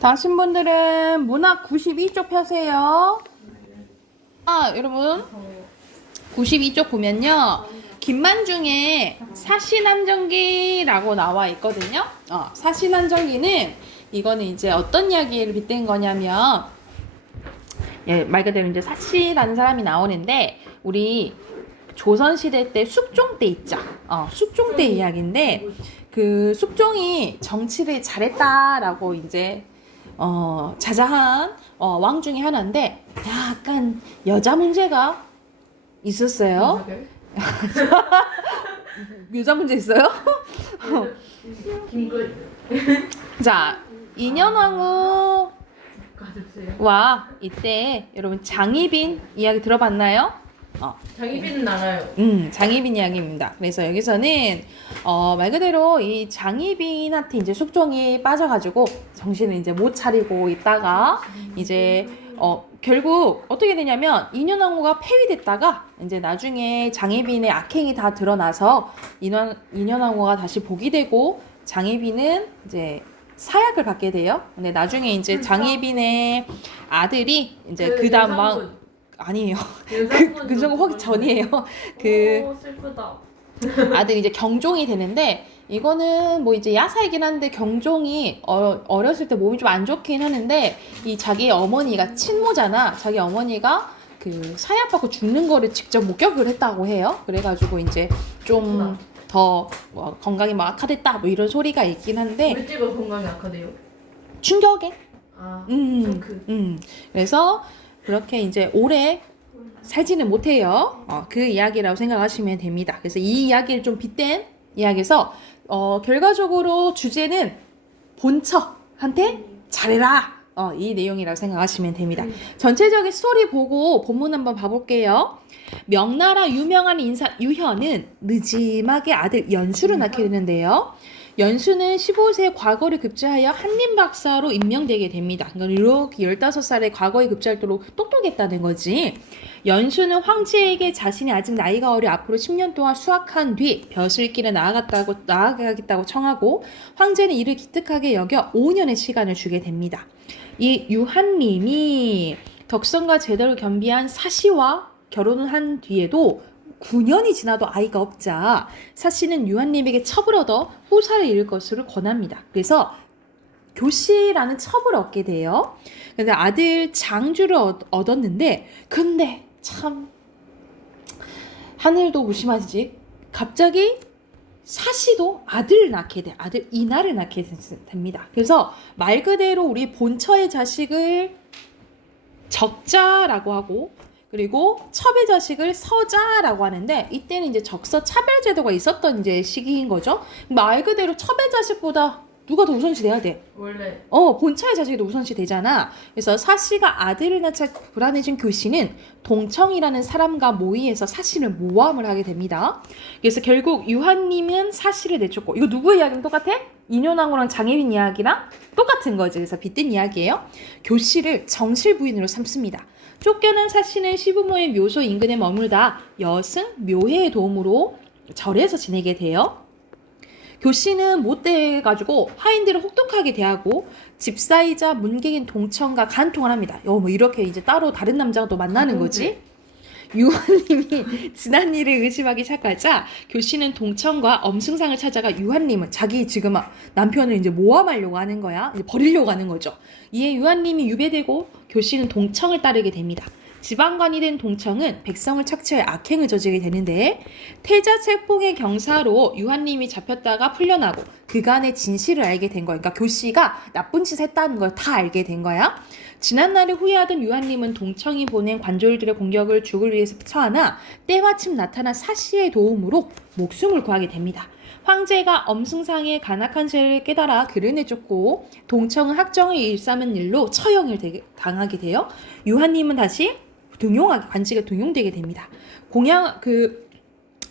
다신 분들은 문학 92쪽 펴세요. 여러분 92쪽 보면요, 김만중의 사신함정기라고 나와 있거든요. 사신함정기는 이거는 이제 어떤 이야기를 빗댄 거냐면, 말 그대로 이제 사시라는 사람이 나오는데, 우리 조선시대 때 숙종 때 있죠. 숙종 때 이야기인데, 그 숙종이 정치를 잘했다라고 이제 자자한 왕 중에 하나인데, 약간 여자 문제가 있었어요. 여자 문제 있어요? 자, 인현왕후와 이때 여러분 장희빈 이야기 들어봤나요? 장희빈은 알아요. 장희빈 이야기입니다. 그래서 여기서는 말 그대로 이 장희빈한테 이제 숙종이 빠져가지고 정신을 이제 못 차리고 있다가 이제 결국 어떻게 되냐면 인현왕후가 폐위됐다가 이제 나중에 장희빈의 악행이 다 드러나서 인현왕후가 다시 복이 되고 장희빈은 이제 사약을 받게 돼요. 근데 나중에 이제 장희빈의 아들이 이제 그 다음 왕 아니에요. 그 정도 확 전이에요. 슬프다. 아들이 이제 경종이 되는데, 이거는 뭐 이제 야사이긴 한데, 경종이 어렸을 때 몸이 좀 안 좋긴 하는데, 이 자기 어머니가 친모잖아. 자기 어머니가 그 사약받고 죽는 거를 직접 목격을 했다고 해요. 그래가지고 이제 좀 더 건강이 뭐 악화됐다 뭐 이런 소리가 있긴 한데. 우리 집은 건강이 악화돼요. 충격에. 쇼크. 그래서 그렇게 이제 오래 살지는 못해요. 그 이야기라고 생각하시면 됩니다. 그래서 이 이야기를 좀 빗댄 이야기에서 결과적으로 주제는 본처한테 잘해라, 이 내용이라고 생각하시면 됩니다. 전체적인 스토리 보고 본문 한번 봐볼게요. 명나라 유명한 인사 유현은 늦지막에 아들 연수를 낳게 되는데요. 연수는 15세 과거를 급제하여 한림박사로 임명되게 됩니다. 그러니까 이렇게 15살에 과거에 급제할 정도로 똑똑했다는 거지. 연수는 황제에게 자신이 아직 나이가 어려 앞으로 10년 동안 수학한 뒤 벼슬길에 나아가겠다고 청하고, 황제는 이를 기특하게 여겨 5년의 시간을 주게 됩니다. 이 유한님이 덕성과 제도를 겸비한 사시와 결혼을 한 뒤에도 9년이 지나도 아이가 없자 사씨는 유한님에게 첩을 얻어 호사를 이룰 것을 권합니다. 그래서 교씨라는 첩을 얻게 돼요. 근데 아들 장주를 얻었는데, 근데 참 하늘도 무심하지, 갑자기 사씨도 아들을 낳게 돼. 아들 이나를 낳게 됩니다. 그래서 말 그대로 우리 본처의 자식을 적자라고 하고, 그리고 첩의 자식을 서자라고 하는데, 이때는 이제 적서 차별 제도가 있었던 이제 시기인 거죠. 말 그대로 첩의 자식보다 누가 더 우선시 돼야 돼? 원래 본처의 자식이 더 우선시 되잖아. 그래서 사씨가 아들을 낳자 불안해진 교씨는 동청이라는 사람과 모의해서 사씨를 모함을 하게 됩니다. 그래서 결국 유한님은 사씨를 내쫓고, 이거 누구의 이야기랑 똑같아? 인현왕후랑 장혜빈 이야기랑 똑같은 거지. 그래서 빗댄 이야기예요. 교씨를 정실 부인으로 삼습니다. 쫓겨난 사씨는 시부모의 묘소 인근에 머물다 여승 묘해의 도움으로 절에서 지내게 돼요. 교씨는 못돼가지고 하인들을 혹독하게 대하고 집사이자 문객인 동청과 간통을 합니다. 뭐 이렇게 이제 따로 다른 남자가 또 만나는 거지. 유한님이 지난 일을 의심하기 시작하자 교씨는 동청과 엄승상을 찾아가 유한님은 자기 지금 남편을 이제 모함하려고 하는 거야. 이제 버리려고 하는 거죠. 이에 유한님이 유배되고 교씨는 동청을 따르게 됩니다. 지방관이 된 동청은 백성을 착취해 악행을 저지르게 되는데, 태자책봉의 경사로 유한님이 잡혔다가 풀려나고 그간의 진실을 알게 된 거야. 그러니까 교씨가 나쁜 짓을 했다는 걸 다 알게 된 거야. 지난날을 후회하던 유한님은 동청이 보낸 관졸들의 공격을 죽을 위해서 처하나 때마침 나타난 사씨의 도움으로 목숨을 구하게 됩니다. 황제가 엄승상의 간악한 죄를 깨달아 그를 내쫓고, 동청은 학정을 일삼은 일로 처형을 당하게 돼요. 유한님은 다시 관직에 등용되게 됩니다.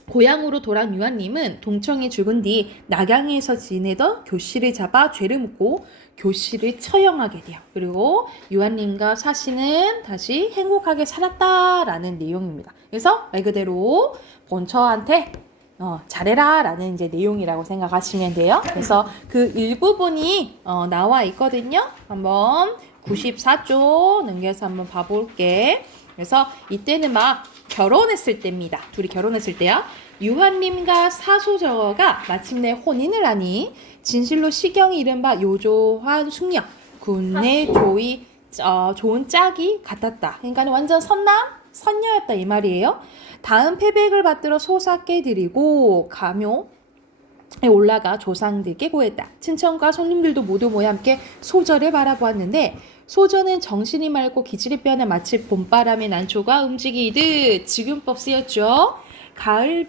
고향으로 돌아온 유한님은 동청이 죽은 뒤 낙양에서 지내던 교씨를 잡아 죄를 묻고 교씨를 처형하게 돼요. 그리고 유한님과 사씨는 다시 행복하게 살았다라는 내용입니다. 그래서 말 그대로 본처한테 잘해라 라는 이제 내용이라고 생각하시면 돼요. 그래서 그 일부분이 나와 있거든요. 한번 94쪽 넘겨서 한번 봐볼게. 그래서 이때는 막 결혼했을 때입니다. 둘이 결혼했을 때야. 유한림과 사소저가 마침내 혼인을 하니 진실로 시경이 이른바 요조한 숙녀 군의 좋은 짝이 같았다. 그러니까 완전 선녀였다 이 말이에요. 다음 패백을 받들어 소사께 드리고 가묘에 올라가 조상들께 고했다. 친척과 손님들도 모두 모여 함께 소절을 바라보았는데 소절은 정신이 맑고 기질이 빼어나 마치 봄바람의 난초가 움직이듯 지금법 쓰였죠. 가을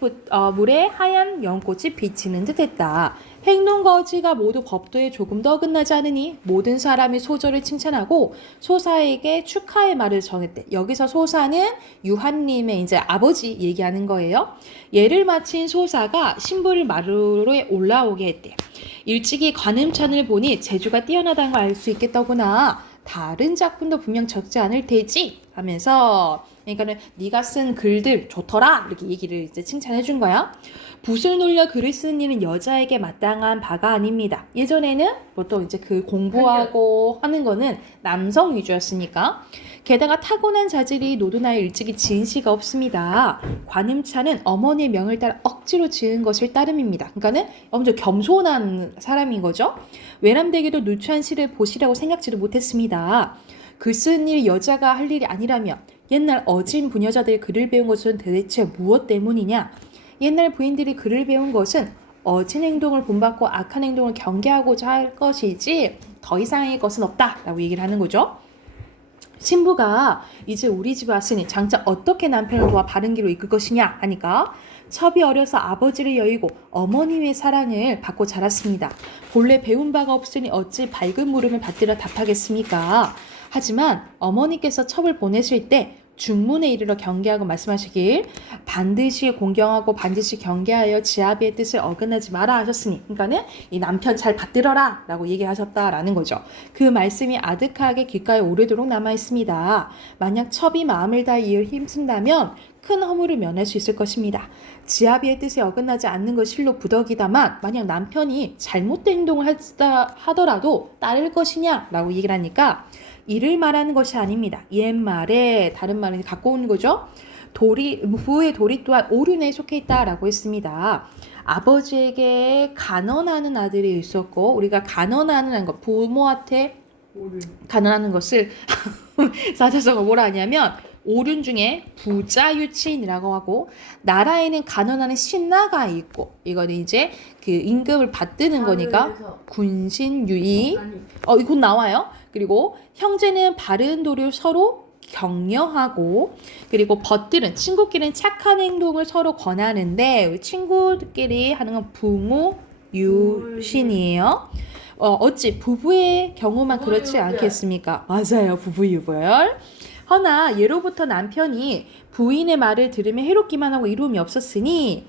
물에 하얀 연꽃이 비치는 듯했다. 행동거지가 모두 법도에 조금 더 어긋나지 않으니 모든 사람이 소절을 칭찬하고 소사에게 축하의 말을 전했대. 여기서 소사는 유한님의 이제 아버지 얘기하는 거예요. 예를 마친 소사가 신부를 마루에 올라오게 했대. 일찍이 관음찬을 보니 재주가 뛰어나다는 걸 알 수 있겠더구나. 다른 작품도 분명 적지 않을 테지 하면서 그러니까는 네가 쓴 글들 좋더라 이렇게 얘기를 이제 칭찬해 준 거야. 붓을 놀려 글을 쓰는 일은 여자에게 마땅한 바가 아닙니다. 예전에는 보통 이제 그 공부하고 하는 거는 남성 위주였으니까. 게다가 타고난 자질이 노도나에 일찍이 지은 시가 없습니다. 관음차는 어머니의 명을 따라 억지로 지은 것일 따름입니다. 그러니까는 엄청 겸손한 사람인 거죠. 외람되게도 누추한 시를 보시라고 생각지도 못했습니다. 글 쓰는 일이 여자가 할 일이 아니라면 옛날 어진 부녀자들이 글을 배운 것은 도대체 무엇 때문이냐? 옛날 부인들이 글을 배운 것은 어진 행동을 본받고 악한 행동을 경계하고자 할 것이지 더 이상의 것은 없다라고 얘기를 하는 거죠. 신부가 이제 우리 집에 왔으니 장차 어떻게 남편을 도와 바른 길로 이끌 것이냐 하니까 첩이 어려서 아버지를 여의고 어머님의 사랑을 받고 자랐습니다. 본래 배운 바가 없으니 어찌 밝은 물음을 받들어 답하겠습니까? 하지만 어머니께서 첩을 보내실 때 중문에 이르러 경계하고 말씀하시길 반드시 공경하고 반드시 경계하여 지아비의 뜻을 어긋나지 마라 하셨으니 그러니까는 이 남편 잘 받들어라 라고 얘기하셨다라는 거죠. 그 말씀이 아득하게 귓가에 오래도록 남아있습니다. 만약 첩이 마음을 다해 이을 힘쓴다면 큰 허물을 면할 수 있을 것입니다. 지아비의 뜻에 어긋나지 않는 것 실로 부덕이다만 만약 남편이 잘못된 행동을 하더라도 따를 것이냐 라고 얘기를 하니까 이를 말하는 것이 아닙니다. 옛말에 다른 말을 갖고 오는 거죠. 부부의 도리 또한 오륜에 속해 있다라고 했습니다. 아버지에게 간언하는 아들이 있었고 우리가 간언하는 것 부모한테 간언하는 것을 사자성어 뭐라 하냐면 오륜 중에 부자유치인이라고 하고 나라에는 간언하는 신하가 있고 이거는 이제 그 임금을 받드는 거니까 군신유의 이거 나와요. 그리고 형제는 바른 도리를 서로 격려하고 그리고 벗들은 친구끼리는 착한 행동을 서로 권하는데 친구들끼리 하는 건 부모유신이에요. 어찌 부부의 경우만 그렇지 않겠습니까? 맞아요. 부부유별. 허나 예로부터 남편이 부인의 말을 들으며 해롭기만 하고 이로움이 없었으니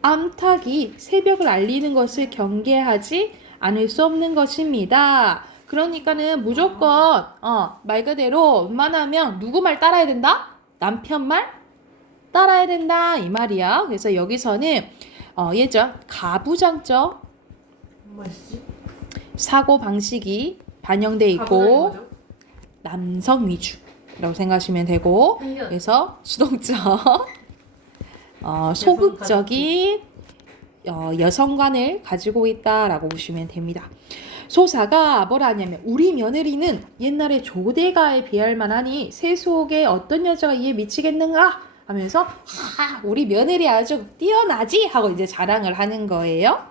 암탉이 새벽을 알리는 것을 경계하지 않을 수 없는 것입니다. 그러니까는 무조건 말 그대로 웬만하면 누구 말 따라야 된다? 남편 말 따라야 된다 이 말이야. 그래서 여기서는 예전 가부장적 사고 방식이 반영돼 있고 남성 위주라고 생각하시면 되고 그래서 수동적 소극적인 여성관을 가지고 있다라고 보시면 됩니다. 소사가 뭐라 하냐면 우리 며느리는 옛날에 조대가에 비할 만하니 세속에 어떤 여자가 이에 미치겠는가 하면서 우리 며느리 아주 뛰어나지 하고 이제 자랑을 하는 거예요.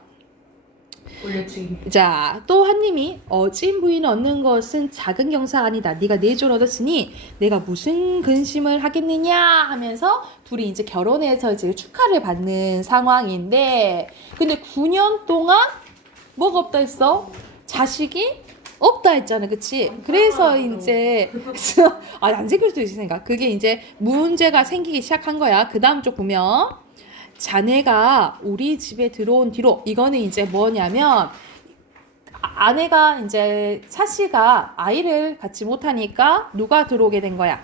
자, 또 한님이 어진 부인을 얻는 것은 작은 경사가 아니다. 네가 내조를 얻었으니 내가 무슨 근심을 하겠느냐 하면서 둘이 이제 결혼해서 이제 축하를 받는 상황인데 근데 9년 동안 뭐가 없다 했어? 자식이 없다 했잖아, 그치? 그래서 이제 안 생길 수도 있으니까 그게 이제 문제가 생기기 시작한 거야. 그 다음 쪽 보면 자네가 우리 집에 들어온 뒤로 이거는 이제 뭐냐면 아내가 이제 사씨가 아이를 갖지 못하니까 누가 들어오게 된 거야?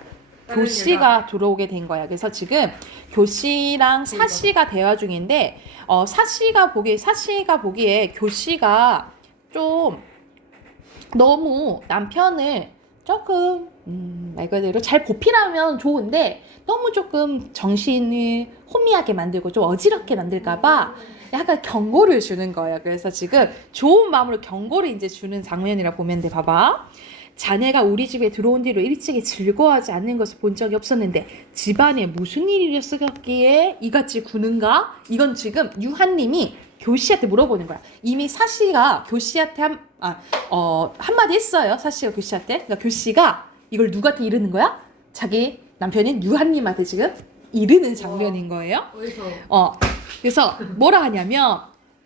교씨가 들어오게 된 거야. 그래서 지금 교씨랑 사씨가 대화 중인데 사씨가 보기에 교씨가 좀 너무 남편을 조금 말 그대로 잘 보필하면 좋은데 너무 조금 정신을 혼미하게 만들고 좀 어지럽게 만들까봐 약간 경고를 주는 거예요. 그래서 지금 좋은 마음으로 경고를 이제 주는 장면이라 보면 돼. 봐봐. 자네가 우리 집에 들어온 뒤로 일찍이 즐거워하지 않는 것을 본 적이 없었는데 집안에 무슨 일이 있었기에 이같이 구는가? 이건 지금 유한님이 교씨한테 물어보는 거야. 이미 사씨가 교씨한테 한마디 했어요. 사씨가 교씨한테. 그러니까 교씨가 이걸 누구한테 이르는 거야? 자기 남편인 유한님한테 지금 이르는 장면인 거예요. 어디서? 그래서 뭐라 하냐면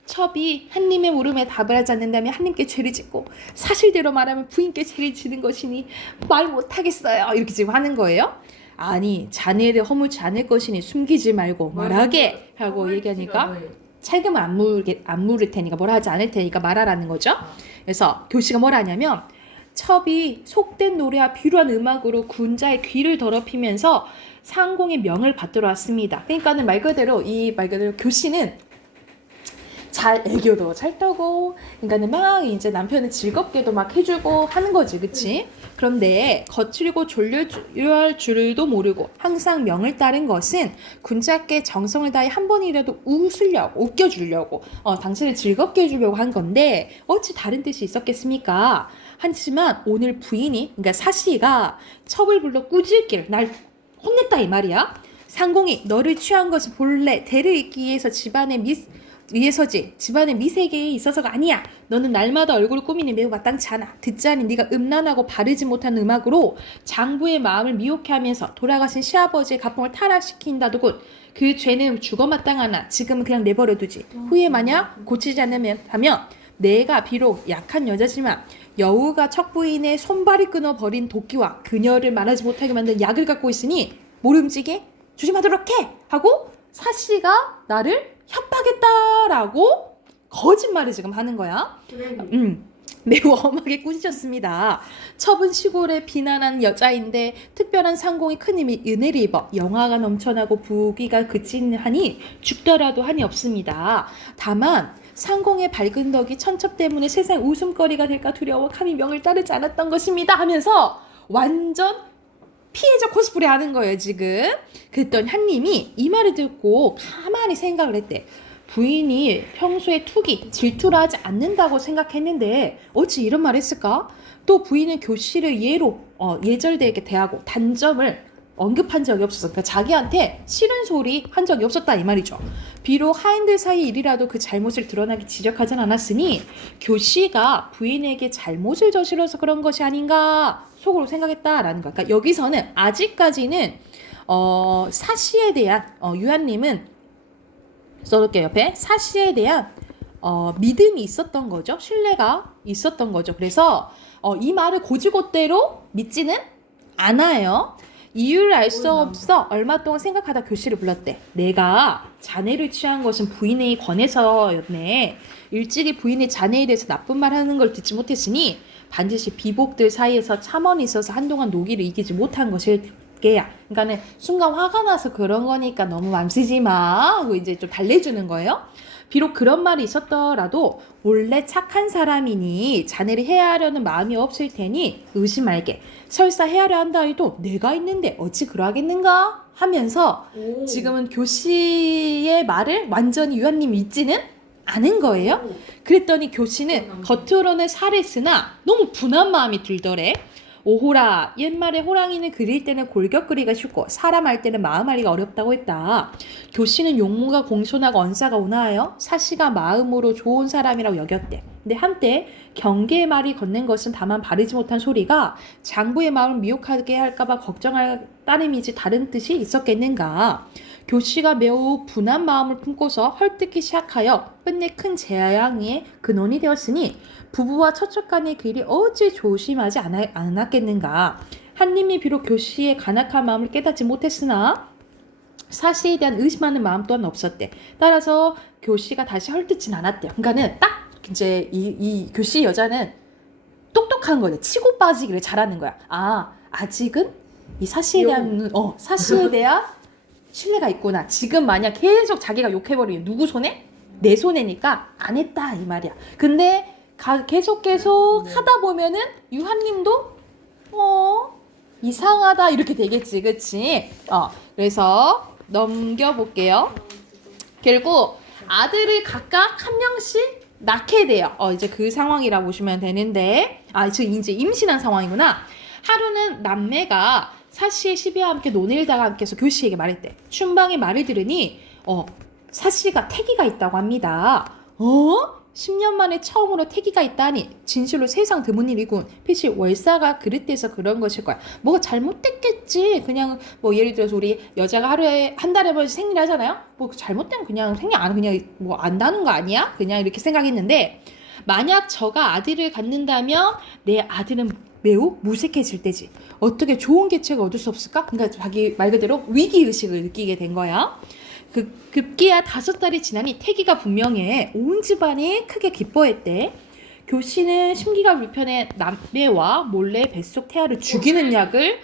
첩이 한님의 물음에 답을 하지 않는다면 한님께 죄를 짓고 사실대로 말하면 부인께 죄를 지는 것이니 말 못하겠어요. 이렇게 지금 하는 거예요. 아니 자네를 허물지 않을 것이니 숨기지 말고 말하게 하고 얘기하니까 책임을 안 물을 테니까 뭐라 하지 않을 테니까 말하라는 거죠. 그래서 교씨가 뭐라 하냐면 첩이 속된 노래와 비루한 음악으로 군자의 귀를 더럽히면서 상공의 명을 받들어 왔습니다. 그러니까는 말 그대로 교씨는 잘 애교도 잘 떠고 그러니까는 막 이제 남편을 즐겁게도 막 해주고 하는 거지, 그치? 그런데 거칠고 졸려할 줄도 모르고 항상 명을 따른 것은 군자께 정성을 다해 한 번이라도 웃겨주려고 당신을 즐겁게 해주려고 한 건데 어찌 다른 뜻이 있었겠습니까? 하지만 오늘 부인이 그러니까 사씨가 첩을 불러 꾸짖기를 날 혼냈다 이 말이야. 상공이 너를 취한 것은 본래 대를 잇기 위해서 위해서지 집안의 미세계에 있어서가 아니야. 너는 날마다 얼굴을 꾸미니 매우 마땅치 않아. 듣지 않은 네가 음란하고 바르지 못한 음악으로 장부의 마음을 미혹해 하면서 돌아가신 시아버지의 가풍을 타락시킨다더군. 그 죄는 죽어 마땅하나 지금은 그냥 내버려두지. 후에 만약 고치지 않으면 하면 내가 비록 약한 여자지만 여우가 척부인의 손발이 끊어버린 도끼와 그녀를 말하지 못하게 만든 약을 갖고 있으니 모름지게 조심하도록 해! 하고 사씨가 나를 협박했다라고 거짓말을 지금 하는 거야. 매우 엄하게 꾸짖었습니다. 첩은 시골에 비난한 여자인데 특별한 상공이 큰 힘이 은혜를 입어 영화가 넘쳐나고 부귀가 그친하니 죽더라도 한이 없습니다. 다만 상공의 밝은 덕이 천첩 때문에 세상 웃음거리가 될까 두려워 감히 명을 따르지 않았던 것입니다 하면서 완전 피해자 코스프레 하는 거예요 지금. 그랬더니 한님이 이 말을 듣고 가만히 생각을 했대. 부인이 평소에 툭이 질투를 하지 않는다고 생각했는데 어찌 이런 말을 했을까? 또 부인은 교씨를 예절되게 대하고 단점을 언급한 적이 없었어. 그러니까 자기한테 싫은 소리 한 적이 없었다 이 말이죠. 비록 하인들 사이 일이라도 그 잘못을 드러나게 지적하진 않았으니 교씨가 부인에게 잘못을 저질러서 그런 것이 아닌가 속으로 생각했다라는 거야. 그러니까 여기서는 아직까지는 사씨에 대한 유한님은 써둘게요. 옆에 사씨에 대한 믿음이 있었던 거죠. 신뢰가 있었던 거죠. 그래서 이 말을 고지고대로 믿지는 않아요. 이유를 알 수 없어 얼마 동안 생각하다 교씨를 불렀대. 내가 자네를 취한 것은 부인이 권해서였네. 일찍이 부인이 자네에 대해서 나쁜 말 하는 걸 듣지 못했으니 반드시 비복들 사이에서 참언이 있어서 한동안 노기를 이기지 못한 것일 게야. 그러니까는 순간 화가 나서 그런 거니까 너무 맘쓰지 마 하고 이제 좀 달래주는 거예요. 비록 그런 말이 있었더라도 원래 착한 사람이니 자네를 해하려는 마음이 없을 테니 의심 말게. 설사 해하려 한다 해도 내가 있는데 어찌 그러하겠는가 하면서 지금은 교씨의 말을 완전히 유한님이 믿지는 않은 거예요. 그랬더니 교씨는 겉으로는 살했으나 너무 분한 마음이 들더래. 오호라, 옛말에 호랑이는 그릴 때는 골격 그리기가 쉽고 사람 할 때는 마음 하기가 어렵다고 했다. 교씨는 용무가 공손하고 언사가 온화하여 사씨가 마음으로 좋은 사람이라고 여겼대. 근데 한때 경계의 말이 건넨 것은 다만 바르지 못한 소리가 장부의 마음을 미혹하게 할까봐 걱정할 따름이지 다른 뜻이 있었겠는가. 교씨가 매우 분한 마음을 품고서 헐뜯기 시작하여 끝내 큰 재앙의 근원이 되었으니 부부와 처처 간의 길이 어찌 조심하지 않았겠는가. 한님이 비록 교씨의 간악한 마음을 깨닫지 못했으나 사씨에 대한 의심하는 마음 또한 없었대. 따라서 교씨가 다시 헐뜯진 않았대요. 그러니까는 딱 이제 이 교씨 여자는 똑똑한 거죠. 치고 빠지기를 잘하는 거야. 아직은 이 사씨에 대한 사씨에 대한 신뢰가 있구나. 지금 만약 계속 자기가 욕해버리면 누구 손에? 내 손해니까 안 했다 이 말이야. 근데 계속 하다 보면은 유한님도 이상하다 이렇게 되겠지, 그치? 그래서 넘겨볼게요. 결국 아들을 각각 한 명씩 낳게 돼요. 이제 그 상황이라 보시면 되는데, 지금 이제 임신한 상황이구나. 하루는 남매가 사씨의 시비와 함께 논일다가 함께해서 교씨에게 말했대. 춘방의 말을 들으니 사씨가 태기가 있다고 합니다. 10년 만에 처음으로 태기가 있다니 진실로 세상 드문 일이군. 필시 월사가 그릇돼서 그런 것일 거야. 뭐가 잘못됐겠지. 그냥 뭐 예를 들어서 우리 여자가 하루에 한 달에 한 번씩 생리하잖아요. 뭐 잘못된 그냥 생리 안 그냥 뭐 안다는 거 아니야? 그냥 이렇게 생각했는데 만약 저가 아들을 갖는다면 내 아들은 매우 무색해질 때지. 어떻게 좋은 계책을 얻을 수 없을까? 그러니까 자기 말 그대로 위기의식을 느끼게 된 거야. 급기야 5달이 지나니 태기가 분명해. 온 집안이 크게 기뻐했대. 교씨는 심기가 불편해 남매와 몰래 뱃속 태아를 죽이는 약을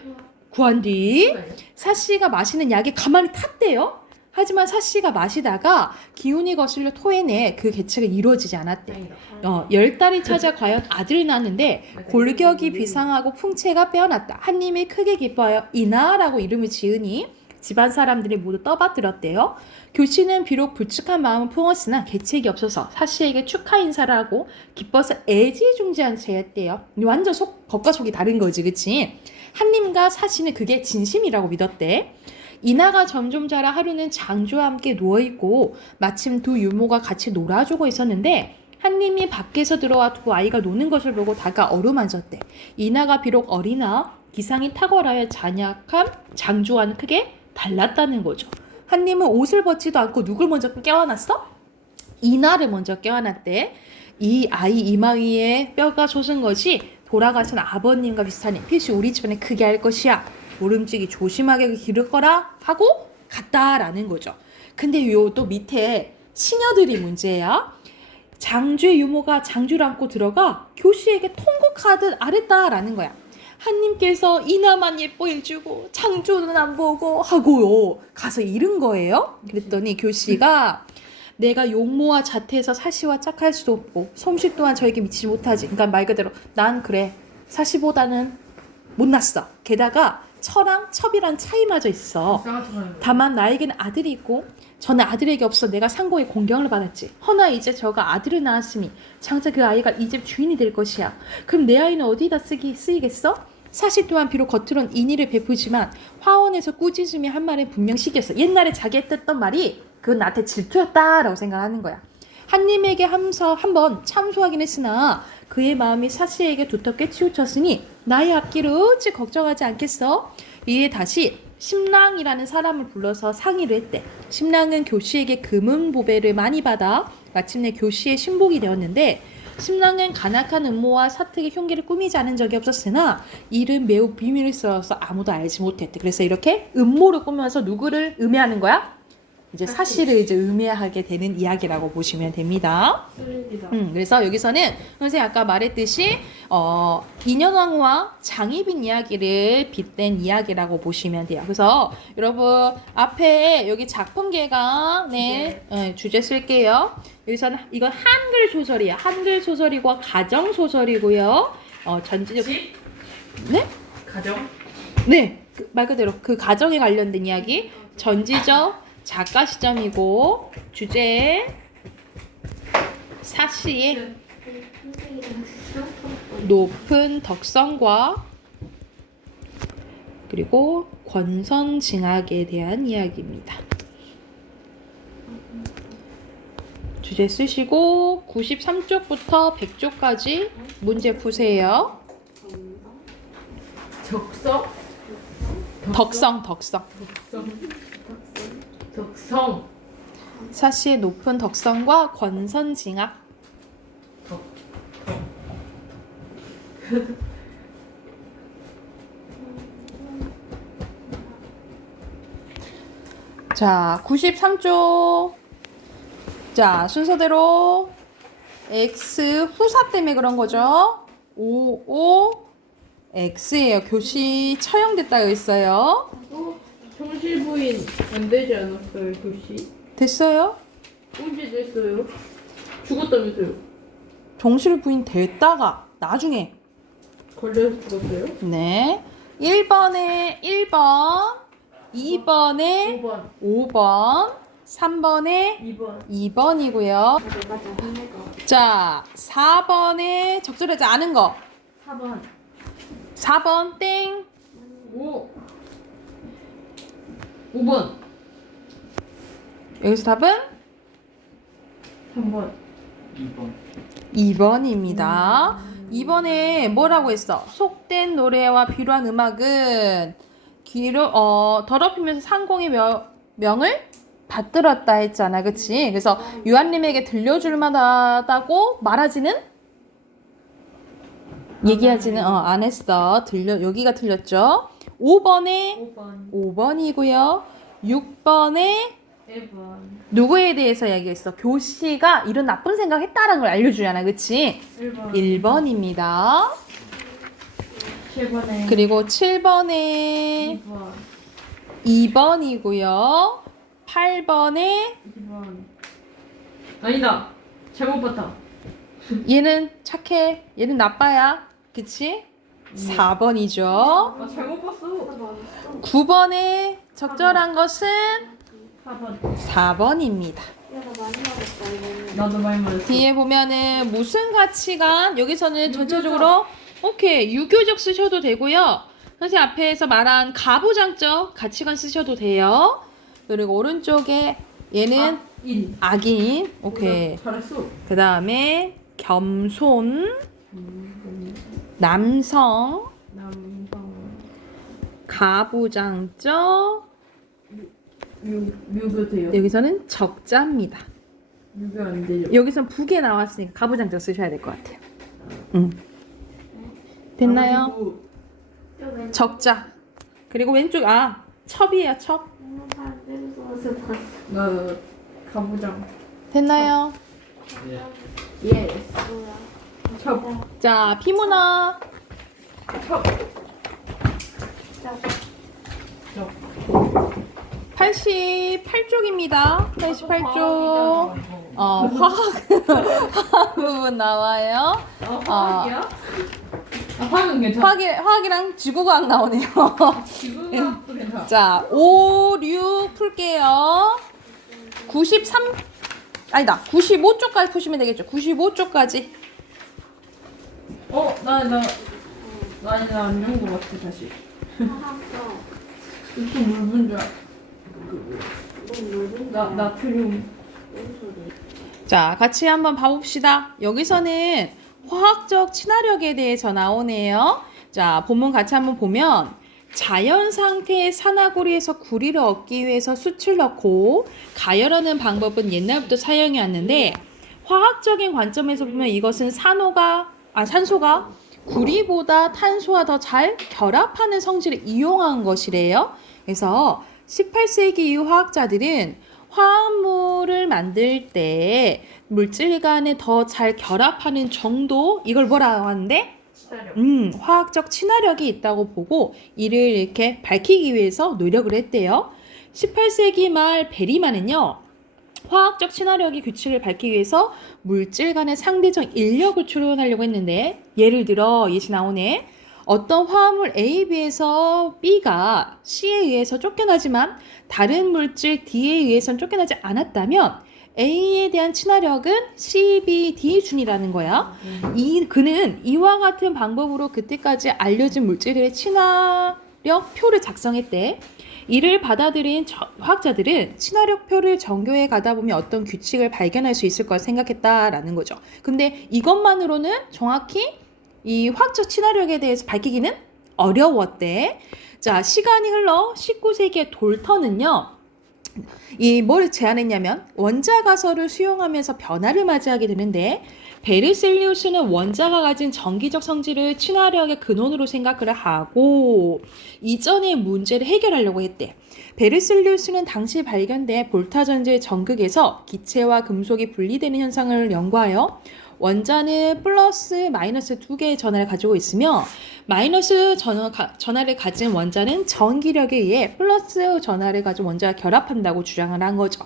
구한 뒤 사씨가 마시는 약에 가만히 탔대요. 하지만 사씨가 마시다가 기운이 거슬려 토해내 그 계책은 이루어지지 않았대. 10달이 찾아 과연 아들을 낳았는데 골격이 비상하고 풍채가 빼어났다. 한님이 크게 기뻐하여 이나라고 이름을 지으니 집안 사람들이 모두 떠받들었대요. 교씨는 비록 불측한 마음을 품었으나 계책이 없어서 사씨에게 축하 인사를 하고 기뻐서 애지중지한 채였대요. 완전 겉과 속이 다른 거지, 그치? 한님과 사씨는 그게 진심이라고 믿었대. 이나가 점점 자라 하루는 장주와 함께 누워있고 마침 두 유모가 같이 놀아주고 있었는데 한님이 밖에서 들어와 두 아이가 노는 것을 보고 다가 어루만졌대. 이나가 비록 어리나 기상이 탁월하여 잔약한 장주와는 크게 달랐다는 거죠. 한님은 옷을 벗지도 않고 누굴 먼저 껴안았어? 이나를 먼저 껴안았대. 이 아이 이마 위에 뼈가 솟은 것이 돌아가신 아버님과 비슷하니 필시 우리 집안에 크게 할 것이야. 모름지기 조심하게 기를 거라 하고 갔다라는 거죠. 근데 요 또 밑에 시녀들이 문제야. 장주의 유모가 장주를 안고 들어가 교씨에게 통곡하듯 아랬다라는 거야. 한님께서 이나만 예뻐 주고 장주는 안 보고 하고요. 가서 잃은 거예요. 그랬더니 교씨가 내가 용모와 자태에서 사시와 짝할 수도 없고 솜씨 또한 저에게 미치지 못하지. 그러니까 말 그대로 난 그래 사시보다는 못났어. 게다가 처랑 첩이란 차이마저 있어. 다만 나에게는 아들이 있고 저는 아들에게 없어 내가 상고의 공경을 받았지. 허나 이제 저가 아들을 낳았으니 장차 그 아이가 이 집 주인이 될 것이야. 그럼 내 아이는 어디다 쓰이겠어? 사실 또한 비록 겉으론 인의를 베푸지만 화원에서 꾸짖음이 한 말은 분명 시기였어. 옛날에 자기가 했던 말이 그건 나한테 질투였다라고 생각하는 거야. 한님에게 한번 참소하긴 했으나 그의 마음이 사씨에게 두텁게 치우쳤으니 나의 앞길을 어찌 걱정하지 않겠어? 이에 다시 심랑이라는 사람을 불러서 상의를 했대. 심랑은 교씨에게 금은보배를 많이 받아 마침내 교씨의 신복이 되었는데 심랑은 간악한 음모와 사특의 흉기를 꾸미지 않은 적이 없었으나 일은 매우 비밀스러워서 아무도 알지 못했대. 그래서 이렇게 음모를 꾸면서 누구를 음해하는 거야? 이제 사씨를 이제 음해하게 되는 이야기라고 보시면 됩니다. 그래서 여기서는 선생님 아까 말했듯이 인현왕후와 장희빈 이야기를 빗댄 이야기라고 보시면 돼요. 그래서 여러분 앞에 여기 작품계가 주제 쓸게요. 여기서는 이건 한글 소설이야. 한글 소설이고 가정 소설이고요. 전지적 네? 가정? 네, 말 그대로 그 가정에 관련된 이야기. 전지적 작가 시점이고 주제 사씨의 높은 덕성과 그리고 권선징악에 대한 이야기입니다. 주제 쓰시고 93쪽부터 100쪽까지 문제 푸세요. 적성? 덕성. 덕성. 사씨의 높은 덕성과 권선징악. 자, 93쪽. 자, 순서대로 X 후사 때문에 그런 거죠. 5, 5, X예요. 교시 처형됐다고 했어요. 정실부인 안 되지 않았어요, 교시? 됐어요? 언제 됐어요? 죽었다면서요? 정실 부인 됐다가 나중에. 걸려서 죽었어요? 네. 1번에 1번, 2번에 5번, 5번, 3번에 2번. 2번이고요. 자, 4번에 적절하지 않은 거. 4번. 4번 땡. 5번. 여기서 답은 3번. 2번입니다. 2번에 뭐라고 했어? 속된 노래와 필요한 음악은 더럽히면서 상공의 명을 받들었다 했잖아. 그치? 그래서 유한님에게 들려줄 만하다고 말하지는? 얘기하지는 안 했어. 여기가 틀렸죠? 5번에 5번. 5번이고요. 6번에 1번. 누구에 대해서 얘기했어? 교시가 이런 나쁜 생각 했다라는 걸 알려주잖아. 그치? 1번. 1번입니다. 7번에 그리고 7번에 2번. 2번이고요. 8번에 2번. 아니다. 잘못 봤다. 얘는 착해. 얘는 나빠야. 그치? 4번이죠. 아, 잘못 봤어. 9번에 적절한 것은 4번. 4번입니다. 나도 많이 맞았어. 뒤에 보면은 무슨 가치관 여기서는 전체적으로 오케이 유교적 쓰셔도 되고요. 선생님 앞에서 말한 가부장적 가치관 쓰셔도 돼요. 그리고 오른쪽에 얘는 인. 악인 오케이. 잘했어. 그 다음에 겸손 남성 남성. 가부장적 유교 돼요. 여기서는 적자입니다. 유교 안 되죠. 여기선 북에 나왔으니까 가부장적 쓰셔야 될 것 같아요. 됐나요? 적자. 그리고 왼쪽 첩이에요, 첩. 나 가부장. 됐나요? 예. 첩. 자, 피문화. 첩. 88쪽입니다. 88쪽. 화학 부분 나와요. 화학이야? 화학은 괜찮아. 화학이랑 지구과학 나오네요. 지구과학도 괜찮아. 자, 5, 6 풀게요. 93 아니다. 95쪽까지 푸시면 되겠죠. 95쪽까지. 나안 좋은 거 같아 다시. 이렇게 묽은 줄 알아. 나트륨. 자, 같이 한번 봐봅시다. 여기서는 화학적 친화력에 대해서 나오네요. 자, 본문 같이 한번 보면 자연 상태의 산화구리에서 구리를 얻기 위해서 숯을 넣고 가열하는 방법은 옛날부터 사용해 왔는데 화학적인 관점에서 보면 이것은 산소가 구리보다 탄소와 더 잘 결합하는 성질을 이용한 것이래요. 그래서 18세기 이후 화학자들은 화합물을 만들 때 물질 간에 더 잘 결합하는 정도 이걸 뭐라고 하는데 친화력. 화학적 친화력이 있다고 보고 이를 이렇게 밝히기 위해서 노력을 했대요. 18세기 말 베리만은요. 화학적 친화력의 규칙을 밝히기 위해서 물질 간의 상대적 인력을 추론하려고 했는데 예를 들어 예시 나오네. 어떤 화합물 A에 비해서 B가 C에 의해서 쫓겨나지만 다른 물질 D에 의해서는 쫓겨나지 않았다면 A에 대한 친화력은 C, B, D 순이라는 거야. 그는 이와 같은 방법으로 그때까지 알려진 물질들의 친화력 표를 작성했대. 이를 받아들인 화학자들은 친화력 표를 정교해 가다 보면 어떤 규칙을 발견할 수 있을 거라 생각했다라는 거죠. 근데 이것만으로는 정확히 이 화학적 친화력에 대해서 밝히기는 어려웠대. 자, 시간이 흘러 19세기의 돌턴은요. 뭘 제안했냐면 원자가설을 수용하면서 변화를 맞이하게 되는데 베르셀리우스는 원자가 가진 전기적 성질을 친화력의 근원으로 생각을 하고 이전의 문제를 해결하려고 했대. 베르셀리우스는 당시 발견된 볼타 전지의 전극에서 기체와 금속이 분리되는 현상을 연구하여 원자는 플러스 마이너스 두 개의 전하를 가지고 있으며 마이너스 전하를 가진 원자는 전기력에 의해 플러스 전하를 가진 원자와 결합한다고 주장을 한 거죠.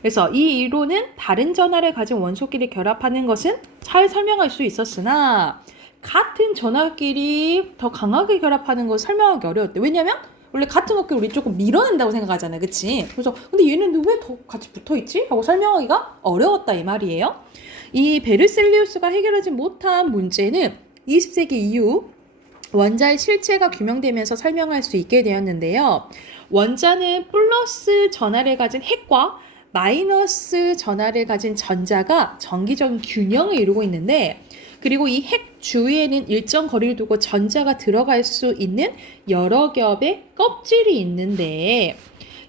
그래서 이 이론은 다른 전하를 가진 원소끼리 결합하는 것은 잘 설명할 수 있었으나 같은 전하끼리 더 강하게 결합하는 걸 설명하기 어려웠대. 왜냐면 원래 같은 것끼리 우리 조금 밀어낸다고 생각하잖아, 그치? 그래서 근데 얘는 왜 더 같이 붙어있지? 하고 설명하기가 어려웠다 이 말이에요. 이 베르셀리우스가 해결하지 못한 문제는 20세기 이후 원자의 실체가 규명되면서 설명할 수 있게 되었는데요. 원자는 플러스 전하를 가진 핵과 마이너스 전하를 가진 전자가 정기적인 균형을 이루고 있는데, 그리고 이 핵 주위에는 일정 거리를 두고 전자가 들어갈 수 있는 여러 겹의 껍질이 있는데,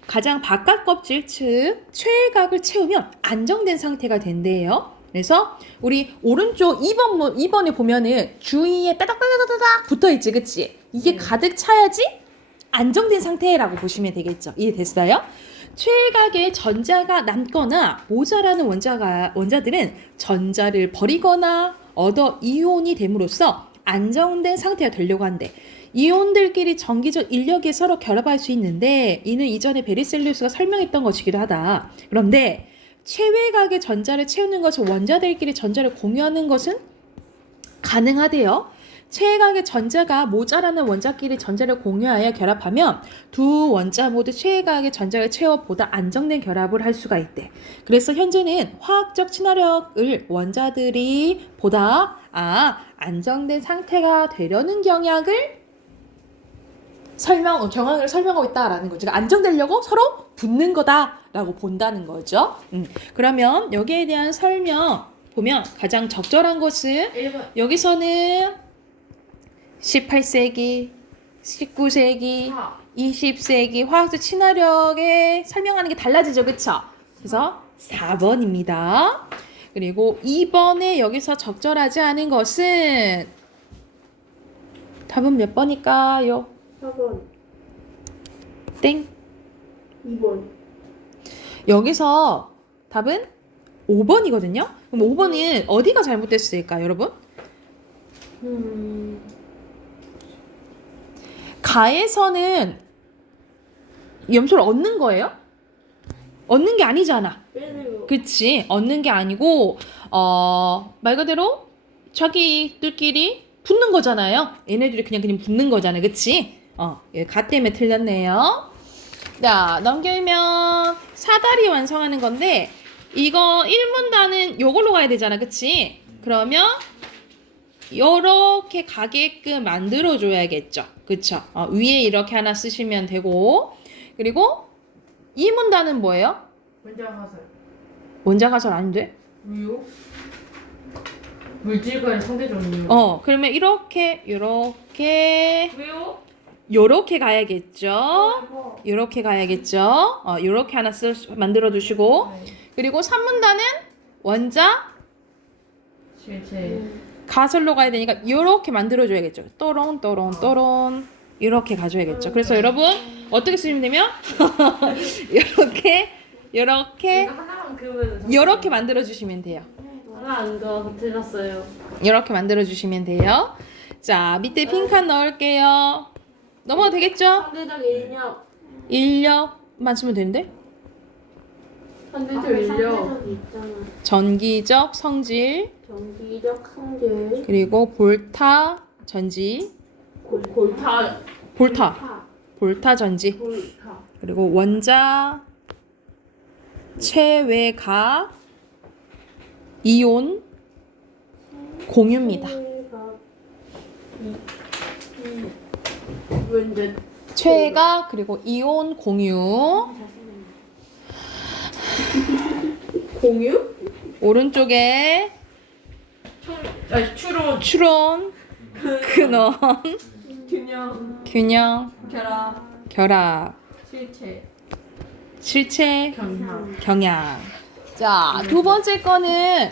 가장 바깥 껍질, 즉 최외각을 채우면 안정된 상태가 된대요. 그래서 우리 오른쪽 2번에 보면은 주위에 따닥따닥따닥 붙어있지, 그치? 이게 가득 차야지 안정된 상태라고 보시면 되겠죠. 이해됐어요? 최외각에 전자가 남거나 모자라는 원자들은 전자를 버리거나 얻어 이온이 됨으로써 안정된 상태가 되려고 한대. 이온들끼리 전기적 인력이 서로 결합할 수 있는데 이는 이전에 베르셀리우스가 설명했던 것이기도 하다. 그런데 최외각의 전자를 채우는 것은 원자들끼리 전자를 공유하는 것은 가능하대요. 최외각의 전자가 모자라는 원자끼리 전자를 공유하여 결합하면 두 원자 모두 최외각의 전자를 채워 보다 안정된 결합을 할 수가 있대. 그래서 현재는 화학적 친화력을 원자들이 보다 안정된 상태가 되려는 경향을 설명하고 있다라는 거죠. 그러니까 안정되려고 서로 붙는 거다라고 본다는 거죠. 그러면 여기에 대한 설명 보면 가장 적절한 것은 1번. 여기서는 18세기, 19세기, 20세기 화학적 친화력에 설명하는 게 달라지죠. 그쵸? 그래서 4번입니다. 그리고 2번에 여기서 적절하지 않은 것은 답은 몇 번일까요? 4번, 땡. 2번. 여기서 답은 5번이거든요. 그럼 5번은 어디가 잘못됐을까, 여러분? 가에서는 염소를 얻는 거예요? 얻는 게 아니잖아. 빼내요. 그치? 얻는 게 아니고 말 그대로 자기들끼리 붙는 거잖아요. 얘네들이 그냥 붙는 거잖아요. 그치? 가 때문에 틀렸네요. 자, 넘기면 사다리 완성하는 건데 이거 1문단은 요걸로 가야 되잖아. 그치? 그러면 이렇게 가게끔 만들어줘야겠죠. 그쵸? 위에 이렇게 하나 쓰시면 되고, 그리고 2문단은 뭐예요? 원자가설. 원자가설 아닌데? 무효. 물질과의 상대적 무효. 그러면 이렇게 왜요? 요렇게 가야겠죠. 요렇게 가야겠죠. 요렇게 하나 만들어 주시고, 그리고 3문단은 원자 실체. 가설로 가야 되니까 요렇게 만들어 줘야겠죠. 또롱 이렇게 가져야겠죠. 그래서 여러분 어떻게 쓰시면 되면 요렇게 하나만 그으면 요렇게 만들어 주시면 돼요. 하나 안 더, 틀렸어요. 이렇게 만들어 주시면 돼요. 자, 밑에 빈칸 넣을게요. 넘어도 되겠죠? 상대적 인력. 인력만 쓰면 되는데? 상대적 인력. 상대적이 있잖아. 전기적 성질, 전기적 성질. 그리고 볼타 전지, 골타. 볼타 전지, 골타. 그리고 원자 최외각 이온 공유입니다. 왠지 최외각 그리고 이온 공유. 공유? 오른쪽에 추론. 추론, 근원, 균형. 균형, 결합. 결합, 실체. 실체, 경향. 경향. 자, 두 번째 거는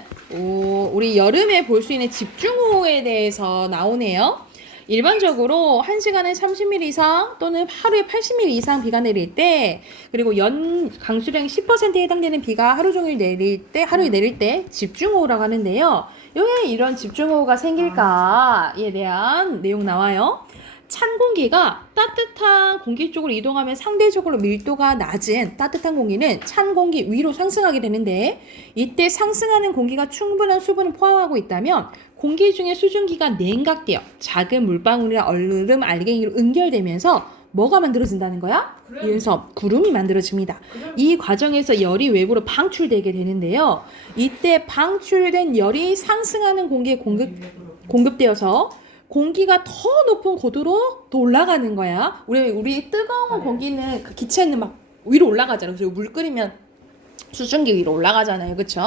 우리 여름에 볼 수 있는 집중호우에 대해서 나오네요. 일반적으로 1시간에 30mm 이상 또는 하루에 80mm 이상 비가 내릴 때, 그리고 연 강수량이 10%에 해당되는 비가 하루 종일 내릴 때, 하루에 내릴 때 집중호우라고 하는데요. 왜 이런 집중호우가 생길까에 대한 내용 나와요. 찬 공기가 따뜻한 공기 쪽으로 이동하면 상대적으로 밀도가 낮은 따뜻한 공기는 찬 공기 위로 상승하게 되는데, 이때 상승하는 공기가 충분한 수분을 포함하고 있다면 공기 중에 수증기가 냉각되어 작은 물방울이나 얼음, 알갱이로 응결되면서 뭐가 만들어진다는 거야? 그래서 구름이 만들어집니다. 이 과정에서 열이 외부로 방출되게 되는데요. 이때 방출된 열이 상승하는 공기에 공급되어서 공기가 더 높은 고도로 또 올라가는 거야. 우리 뜨거운 공기는 그 기체는 막 위로 올라가잖아요. 그래서 물 끓이면 수증기 위로 올라가잖아요. 그렇죠?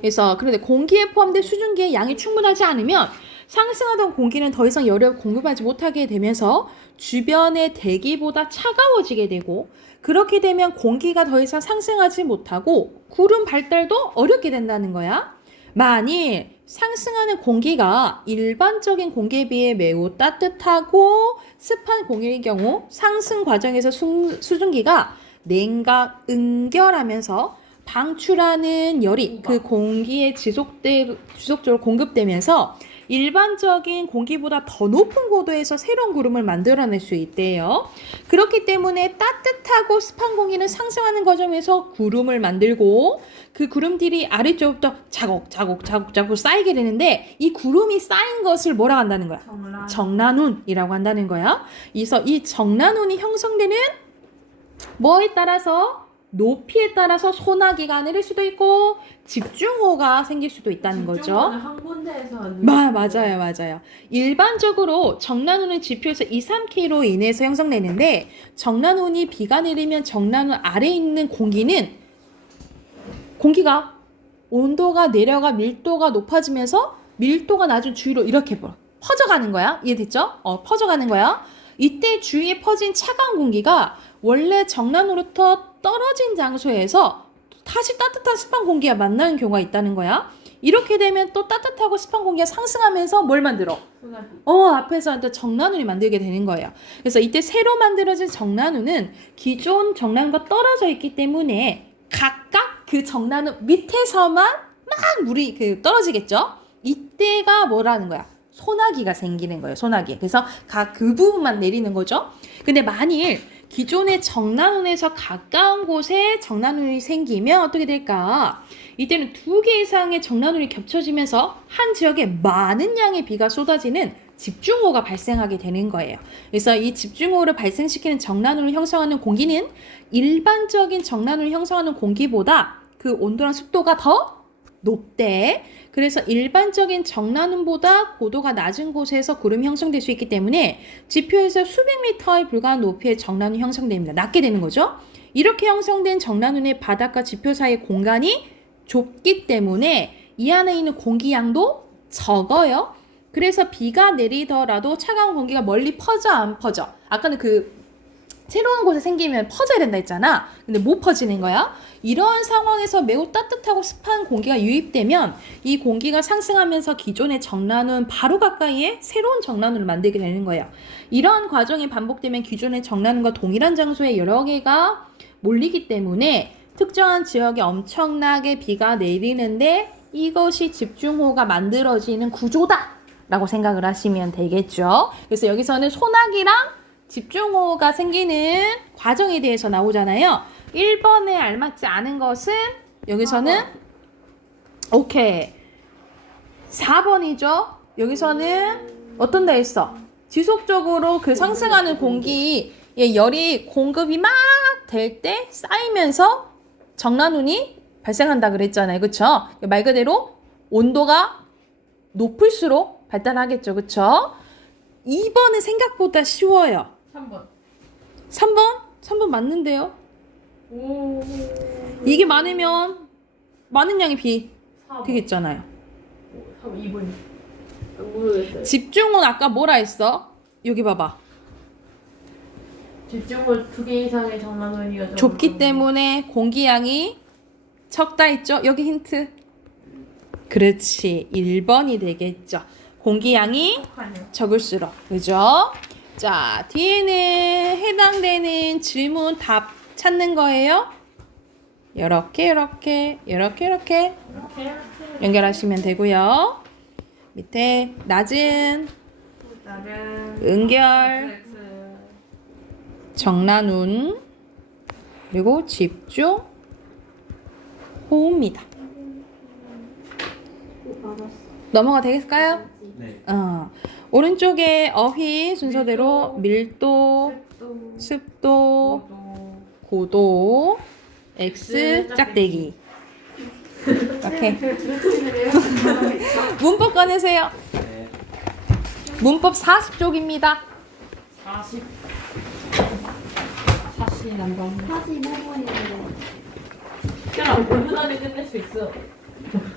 그래서 그런데 공기에 포함된 수증기의 양이 충분하지 않으면 상승하던 공기는 더 이상 열을 공급하지 못하게 되면서 주변의 대기보다 차가워지게 되고, 그렇게 되면 공기가 더 이상 상승하지 못하고 구름 발달도 어렵게 된다는 거야. 만일 상승하는 공기가 일반적인 공기에 비해 매우 따뜻하고 습한 공기의 경우 상승 과정에서 수증기가 냉각, 응결하면서 방출하는 열이 그 공기에 지속적으로 공급되면서 일반적인 공기보다 더 높은 고도에서 새로운 구름을 만들어낼 수 있대요. 그렇기 때문에 따뜻하고 습한 공기는 상승하는 과정에서 구름을 만들고, 그 구름들이 아래쪽부터 자곡자곡 쌓이게 되는데, 이 구름이 쌓인 것을 뭐라고 한다는 거야? 정난운이라고 한다는 거야. 그래서 이 정난운이 형성되는 뭐에 따라서, 높이에 따라서 소나기가 내릴 수도 있고 집중호우가 생길 수도 있다는 거죠. 한 군데에서 맞아요. 일반적으로 정난운은 지표에서 2, 3k로 인해서 형성되는데, 정난운이 비가 내리면 정난운 아래에 있는 공기가 온도가 내려가 밀도가 높아지면서 밀도가 낮은 주위로 이렇게 퍼져가는 거야. 이해됐죠? 퍼져가는 거야. 이때 주위에 퍼진 차가운 공기가 원래 정난으로부터 떨어진 장소에서 다시 따뜻한 습한 공기가 만나는 경우가 있다는 거야. 이렇게 되면 또 따뜻하고 습한 공기가 상승하면서 뭘 만들어? 앞에서 또 정난운이 만들게 되는 거예요. 그래서 이때 새로 만들어진 정난운은 기존 정난운과 떨어져 있기 때문에 각각 그 정난운 밑에서만 막 물이 떨어지겠죠? 이때가 뭐라는 거야? 소나기가 생기는 거예요. 소나기. 그래서 각 그 부분만 내리는 거죠. 근데 만일 기존의 정난운에서 가까운 곳에 정난운이 생기면 어떻게 될까? 이때는 2개 이상의 정난운이 겹쳐지면서 한 지역에 많은 양의 비가 쏟아지는 집중호우가 발생하게 되는 거예요. 그래서 이 집중호우를 발생시키는 정난운을 형성하는 공기는 일반적인 정난운을 형성하는 공기보다 그 온도랑 습도가 더 높대. 그래서 일반적인 정난운보다 고도가 낮은 곳에서 구름이 형성될 수 있기 때문에 지표에서 수백 미터에 불과한 높이의 정난운이 형성됩니다. 낮게 되는 거죠. 이렇게 형성된 정난운의 바닥과 지표 사이의 공간이 좁기 때문에 이 안에 있는 공기양도 적어요. 그래서 비가 내리더라도 차가운 공기가 멀리 퍼져 안 퍼져? 아까는 새로운 곳에 생기면 퍼져야 된다 했잖아. 근데 못 퍼지는 거야. 이러한 상황에서 매우 따뜻하고 습한 공기가 유입되면 이 공기가 상승하면서 기존의 정난운 바로 가까이에 새로운 정난운을 만들게 되는 거예요. 이러한 과정이 반복되면 기존의 정난운과 동일한 장소에 여러 개가 몰리기 때문에 특정한 지역에 엄청나게 비가 내리는데 이것이 집중호우가 만들어지는 구조다 라고 생각을 하시면 되겠죠. 그래서 여기서는 소나기랑 집중호우가 생기는 과정에 대해서 나오잖아요. 1번에 알맞지 않은 것은 여기서는 오케이 4번이죠. 여기서는 어떤 데 있어? 지속적으로 그 상승하는 공기의 열이 공급이 막 될 때 쌓이면서 정난운이 발생한다 그랬잖아요. 그쵸? 말 그대로 온도가 높을수록 발달하겠죠. 그쵸? 2번은 생각보다 쉬워요. 3번. 3번 맞는데요. 이게 많으면 많은 양의 비 4번. 되겠잖아요. 2번. 모르겠어요. 집중호우는 아까 뭐라 했어? 여기 봐봐. 집중을 2개 이상의 정난운이어서 좁기 때문에 공기양이 적다 했죠? 여기 힌트. 그렇지. 1번이 되겠죠. 공기량이 아니요. 적을수록. 그죠? 자, 뒤에는 해당되는 질문 답 찾는 거예요. 이렇게 이렇게 연결하시면 되고요. 밑에 낮은 나는 은결, X 정나눈, 그리고 집중, 호흡입니다. 맞았어. 넘어가 되겠을까요? 네. 오른쪽에 어휘 순서대로 밀도, 습도 습도, 고도 고도, X 짝대기. 오케이. 문법 꺼내세요. 네. 문법 40쪽입니다. 40 남방 45분인데 그냥 5분 안에 끝낼 수 있어.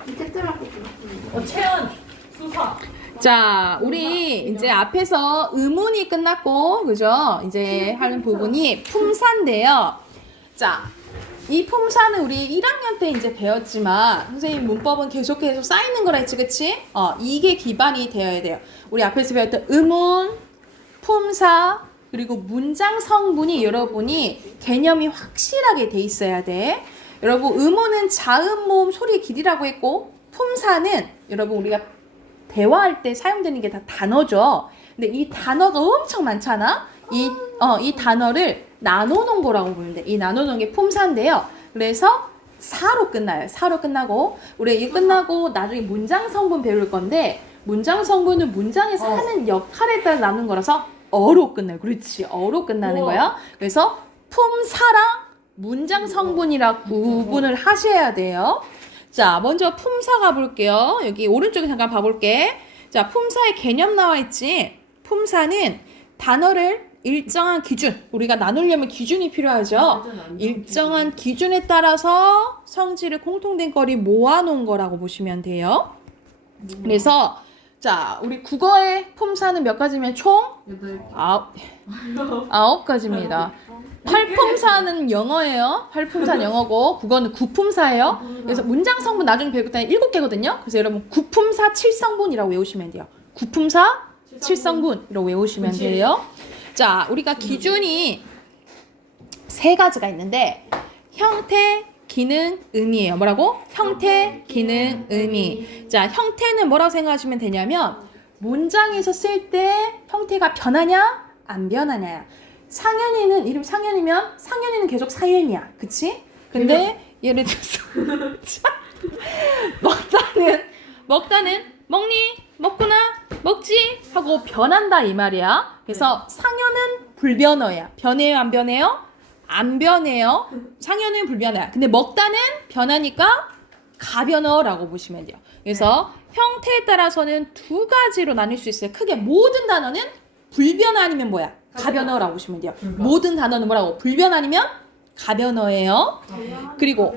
이 책들하고 그렇습니다. 체험 수사 자, 우리 이제 앞에서 의문이 끝났고, 그죠? 이제 하는 부분이 품사인데요. 자, 이 품사는 우리 1학년 때 이제 배웠지만, 선생님 문법은 계속해서 쌓이는 거라 했지, 그치? 이게 기반이 되어야 돼요. 우리 앞에서 배웠던 의문, 품사, 그리고 문장 성분이 여러분이 개념이 확실하게 돼 있어야 돼. 여러분, 의문은 자음, 모음, 소리의 길이라고 했고, 품사는 여러분 우리가 대화할 때 사용되는 게 다 단어죠. 근데 이 단어가 엄청 많잖아. 이 단어를 나눠놓은 거라고 보면 돼. 이 나눠놓은 게 품사인데요. 그래서 사로 끝나요. 사로 끝나고 우리 이 끝나고 나중에 문장 성분 배울 건데 문장 성분은 문장에서 하는 역할에 따라 나누는 거라서 어로 끝나요. 그렇지. 어로 끝나는 우와. 거야. 그래서 품사랑 문장 성분이라 구분을 하셔야 돼요. 자, 먼저 품사 가볼게요. 여기 오른쪽에 잠깐 봐볼게. 자, 품사의 개념 나와 있지. 품사는 단어를 일정한 기준, 우리가 나누려면 기준이 필요하죠. 일정한 기준에 따라서 성질을 공통된 거리 모아놓은 거라고 보시면 돼요. 그래서 자, 우리 국어의 품사는 몇 가지면 총 9가지입니다. 팔품사는 영어예요. 팔품사는 영어고 국어는 구품사예요. 그래서 문장 성분 나중에 배울 때는 7개거든요. 그래서 여러분 구품사 7성분이라고 외우시면 돼요. 구품사 7성분이라고 외우시면 그치. 돼요. 자, 우리가 기준이 3가지가 있는데 형태, 기능, 의미예요. 뭐라고? 형태, 기능, 의미. 자, 형태는 뭐라고 생각하시면 되냐면 문장에서 쓸 때 형태가 변하냐? 안 변하냐? 상현이는 이름 상현이면 상현이는 계속 사현이야. 그치? 근데 예를 들어서 먹다는 먹니? 먹구나? 먹지? 하고 변한다 이 말이야. 그래서 상현은 불변어야. 변해요? 안 변해요? 안 변해요. 상현은 불변어야. 근데 먹다는 변하니까 가변어라고 보시면 돼요. 그래서 형태에 따라서는 2가지로 나눌 수 있어요. 크게 모든 단어는 불변어 아니면 뭐야? 가변어라고 보시면 돼요. 모든 단어는 뭐라고? 불변어 아니면 가변어예요. 그리고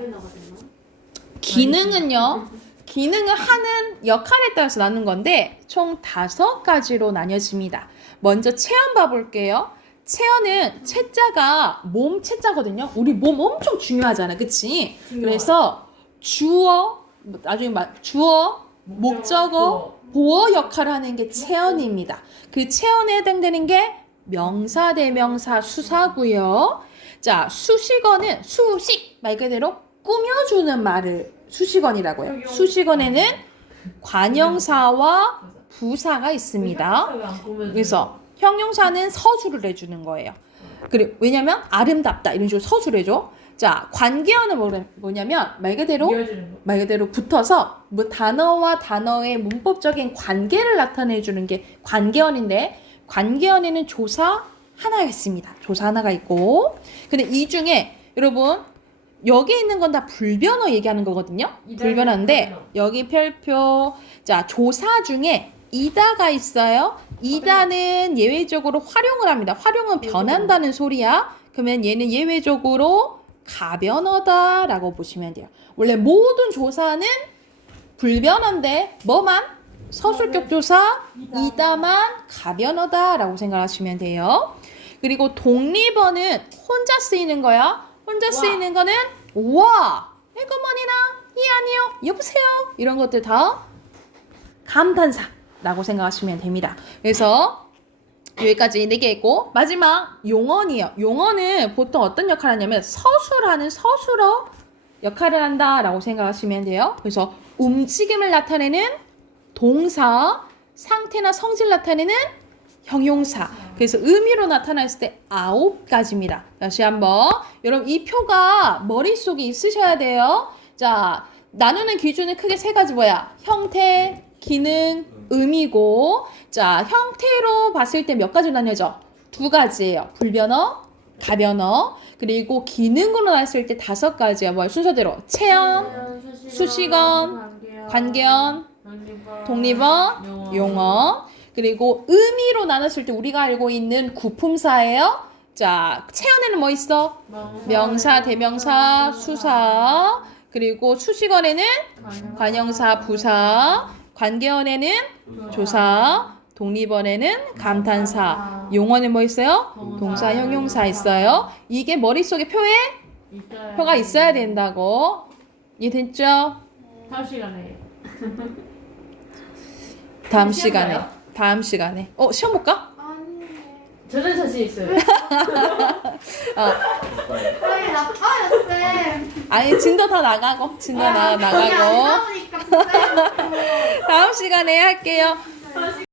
기능은요. 기능은 하는 역할에 따라서 나눈 건데 총 5가지로 나뉘어집니다. 먼저 체험 봐볼게요. 체험은 체자가 몸 체자거든요. 우리 몸 엄청 중요하잖아. 그치? 그래서 주어, 나중에 주어, 목적어, 보어 역할을 하는 게 체언입니다. 그 체언에 해당되는 게 명사, 대명사, 수사고요. 자, 수식어는 수식 말 그대로 꾸며주는 말을 수식어이라고 해요. 수식어에는 관형사와 부사가 있습니다. 그래서 형용사는 서술을 해주는 거예요. 그리고 왜냐면 아름답다 이런 식으로 서술을 해줘. 자, 관계어는 뭐냐면 말 그대로 붙어서 뭐 단어와 단어의 문법적인 관계를 나타내주는 게 관계어인데 관계어에는 조사 하나가 있습니다. 조사 하나가 있고 근데 이 중에 여러분 여기 있는 건 다 불변어 얘기하는 거거든요. 불변어인데 여기 별표 자 조사 중에 이다가 있어요. 이다는 예외적으로 활용을 합니다. 활용은 변한다는 소리야. 그러면 얘는 예외적으로 가변어다라고 보시면 돼요. 원래 모든 조사는 불변어인데 뭐만? 서술격 조사 이다만 가변어다라고 생각하시면 돼요. 그리고 독립어는 혼자 쓰이는 거야. 혼자 쓰이는 거는 와 에그머니나 이 아니요 여보세요 이런 것들 다 감탄사 라고 생각하시면 됩니다. 그래서 여기까지 4개 했고 마지막 용언이에요. 용언은 보통 어떤 역할을 하냐면 서술하는 서술어 역할을 한다라고 생각하시면 돼요. 그래서 움직임을 나타내는 동사, 상태나 성질 나타내는 형용사. 그래서 의미로 나타났을 때 9가지입니다. 다시 한번 여러분 이 표가 머릿속에 있으셔야 돼요. 자, 나누는 기준은 크게 3가지 뭐야? 형태, 기능, 의미고 자, 형태로 봤을 때 몇 가지로 나뉘어져? 2가지예요. 불변어, 가변어. 그리고 기능으로 봤을 때 5가지야. 뭐 순서대로 체험, 수식어, 관계언, 독립어, 용어. 그리고 의미로 나눴을 때 우리가 알고 있는 구품사예요. 자, 체험에는 뭐 있어? 명사, 대명사, 수사. 그리고 수식어에는 관형사, 부사. 관계어에는 조사. 독립어에는 감탄사. 용어는 뭐 있어요? 동사, 형용사 있어요. 이게 머릿속에 표가 있어야 된다고. 이해됐죠? 다음 시간에. 다음 시간에. 시험 볼까? 아니. 저는 자신 있어요. 빨리 나가요, 쌤. 아니, 진도 다 나가고. 나오니까 다음 시간에 할게요.